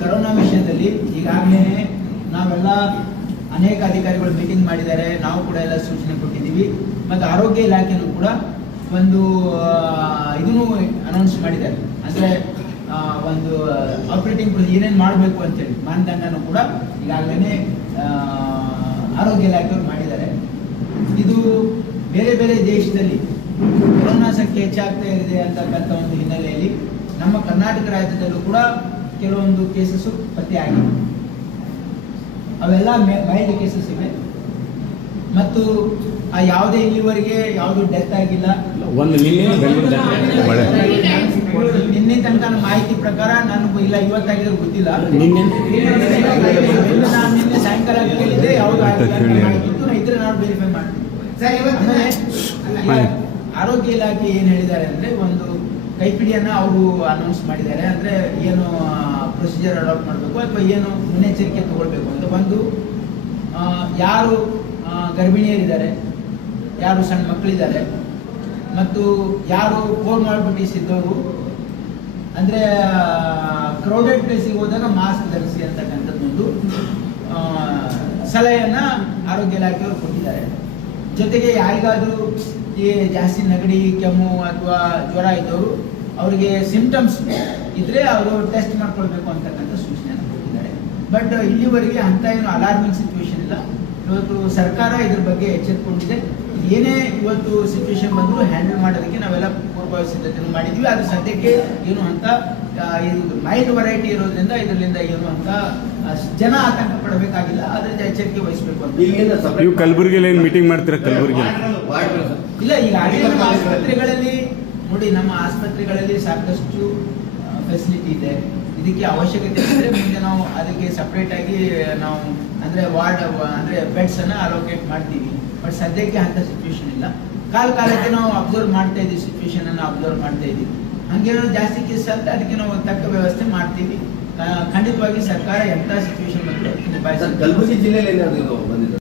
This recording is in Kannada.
ಕರೋನಾ ವಿಷಯದಲ್ಲಿ ಈಗಾಗಲೇ ನಾವೆಲ್ಲ ಅನೇಕ ಅಧಿಕಾರಿಗಳು ಮೀಟಿಂಗ್ ಮಾಡಿದ್ದಾರೆ. ನಾವು ಕೂಡ ಎಲ್ಲ ಸೂಚನೆ ಕೊಟ್ಟಿದ್ದೀವಿ. ಮತ್ತು ಆರೋಗ್ಯ ಇಲಾಖೆಯೂ ಕೂಡ ಒಂದು ಇದನ್ನು ಅನೌನ್ಸ್ ಮಾಡಿದ್ದಾರೆ. ಅಂದರೆ ಒಂದು ಆಪರೇಟಿಂಗ್ ಏನೇನು ಮಾಡಬೇಕು ಅಂತೇಳಿ ಮಾನದಂಡನೂ ಕೂಡ ಈಗಾಗಲೇ ಆರೋಗ್ಯ ಇಲಾಖೆಯವರು ಮಾಡಿದ್ದಾರೆ. ಇದು ಬೇರೆ ಬೇರೆ ದೇಶದಲ್ಲಿ ಕೊರೋನಾ ಸಂಖ್ಯೆ ಹೆಚ್ಚಾಗ್ತಾ ಇದೆ ಅಂತಕ್ಕಂಥ ಒಂದು ಹಿನ್ನೆಲೆಯಲ್ಲಿ ನಮ್ಮ ಕರ್ನಾಟಕ ರಾಜ್ಯದಲ್ಲೂ ಕೂಡ ಕೆಲವೊಂದು ಕೇಸಸ್ ಪತ್ತೆ ಆಗಿದೆ. ಅವೆಲ್ಲ ಮೈಲ್ಡ್ ಕೇಸಸ್ ಇವೆ. ಮತ್ತು ಆ ಯಾವುದೇ ಇಲ್ಲಿವರೆಗೆ ಯಾವುದು ಡೆತ್ ಆಗಿಲ್ಲ. ಒಂದು ನಿನ್ನೆ ತನಕ ಮಾಹಿತಿ ಪ್ರಕಾರ ನನಗೂ ಇಲ್ಲ ಇವತ್ತಾಗಿದ್ರೆ ಗೊತ್ತಿಲ್ಲ. ನಾನು ನಿನ್ನೆ ಸಾಯಂಕಾಲ ಕೇಳಿದ್ರೆ ಯಾವುದು ಆಗಿಲ್ಲ ಅಂತ ಹೇಳಿ. ಇದ್ರೆ ನಾನು ವೆರಿಫೈ ಮಾಡ್ತೀನಿ. ಸರ್ ಇವತ್ತಿನ ಆರೋಗ್ಯ ಇಲಾಖೆ ಏನ್ ಹೇಳಿದ್ದಾರೆ ಅಂದ್ರೆ ಒಂದು ಕೈಪಿಡಿಯನ್ನ ಅವರು ಅನೌನ್ಸ್ ಮಾಡಿದ್ದಾರೆ. ಅಂದ್ರೆ ಏನು ಪ್ರೊಸೀಜರ್ ಅಡಾಪ್ಟ್ ಮಾಡಬೇಕು ಅಥವಾ ಏನು ಮುನ್ನೆಚ್ಚರಿಕೆ ತಗೊಳ್ಬೇಕು ಅಂತ ಆ, ಯಾರು ಗರ್ಭಿಣಿಯರಿದ್ದಾರೆ ಯಾರು ಸಣ್ಣ ಮಕ್ಕಳಿದ್ದಾರೆ ಮತ್ತು ಯಾರು ಕೋರ್ಮಾರ್ಬಿಟೀಸ್ ಇದ್ದವರು ಅಂದರೆ ಕ್ರೌಡೆಡ್ ಪ್ಲೇಸಿಗೆ ಹೋದಾಗ ಮಾಸ್ಕ್ ಧರಿಸಿ ಅಂತಕ್ಕಂಥದ್ದೊಂದು ಸಲಹೆಯನ್ನು ಆರೋಗ್ಯ ಇಲಾಖೆಯವರು ಕೊಟ್ಟಿದ್ದಾರೆ. ಜೊತೆಗೆ ಯಾರಿಗಾದರೂ ಈ ಜಾಸ್ತಿ ನೆಗಡಿ ಕೆಮ್ಮು ಅಥವಾ ಜ್ವರ ಇದ್ದವರು ಅವರಿಗೆ ಸಿಂಪ್ಟಮ್ಸ್ ಇದ್ರೆ ಅವರು ಟೆಸ್ಟ್ ಮಾಡ್ಕೊಳ್ಬೇಕು ಅಂತಕ್ಕಂಥ ಸೂಚನೆ ಕೊಟ್ಟಿದ್ದಾರೆ. ಬಟ್ ಇಲ್ಲಿವರೆಗೆ ಅಂತ ಏನು ಅಲಾರ್ಮಿಂಗ್ ಸಿಚುವೇಶನ್ ಇಲ್ಲ. ಇವತ್ತು ಸರ್ಕಾರ ಇದ್ರ ಬಗ್ಗೆ ಎಚ್ಚೆತ್ಕೊಂಡಿದೆ. ಏನೇ ಇವತ್ತು ಸಿಚುವೇಶನ್ ಬಂದರೂ ಹ್ಯಾಂಡಲ್ ಮಾಡೋದಕ್ಕೆ ನಾವೆಲ್ಲ ಪೂರ್ವ ಸಿದ್ಧತೆಯನ್ನು ಮಾಡಿದ್ವಿ ಆದ್ರೆ ಸದ್ಯಕ್ಕೆ ಏನು ಅಂತ ಇದು ಮೈಲ್ಡ್ ವೆರೈಟಿ ಇರೋದ್ರಿಂದ ಇದರಿಂದ ಏನು ಅಂತ ಜನ ಆತಂಕ ಪಡಬೇಕಾಗಿಲ್ಲ. ಅದರಿಂದ ಎಚ್ಚರಿಕೆ ವಹಿಸಬೇಕು ಅಂತ. ನೀವು ಕಲಬುರಗಿಯಲ್ಲಿ ಏನು ಮೀಟಿಂಗ್ ಮಾಡ್ತೀರಾ? ಕಲಬುರಗಿ. ಇಲ್ಲ ಈಗ ಆಸ್ಪತ್ರೆಗಳಲ್ಲಿ ನೋಡಿ, ನಮ್ಮ ಆಸ್ಪತ್ರೆಗಳಲ್ಲಿ ಸಾಕಷ್ಟು ಫೆಸಿಲಿಟಿ ಇದೆ. ಇದಕ್ಕೆ ಅವಶ್ಯಕತೆ ಇದ್ದರೆ ಮುಂದೆ ನಾವು ಅದಕ್ಕೆ ಸಪ್ರೇಟ್ ಆಗಿ, ನಾವು ಅಂದ್ರೆ ವಾರ್ಡ್, ಅಂದ್ರೆ ಬೆಡ್ಸ್ ಅನ್ನ ಅಲೋಕೇಟ್ ಮಾಡ್ತೀವಿ. ಬಟ್ ಸದ್ಯಕ್ಕೆ ಅಂತ ಸಿಚುವೇಶನ್ ಇಲ್ಲ. ಕಾಲ ಕಾಲಕ್ಕೆ ನಾವು ಅಬ್ಸರ್ವ್ ಮಾಡ್ತಾ ಇದ್ದೀವಿ ಸಿಚುವೇಶನ್ ಅನ್ನ ಅಬ್ಸರ್ವ್ ಮಾಡ್ತಾ ಇದ್ದೀವಿ. ಹಂಗೇನೋ ಜಾಸ್ತಿ ಕೇಸ್ ಅಂತ ಅದಕ್ಕೆ ನಾವು ತಕ್ಕ ವ್ಯವಸ್ಥೆ ಮಾಡ್ತೀವಿ. ಖಂಡಿತವಾಗಿ ಸರ್ಕಾರ ಎಂಥ ಸಿಚುವೇಶನ್ ಬಂದರೆ ನಿಭಾಯಿಸಿ ಕಲಬುರಗಿ ಜಿಲ್ಲೆಯಲ್ಲಿ ಬಂದಿದೆ?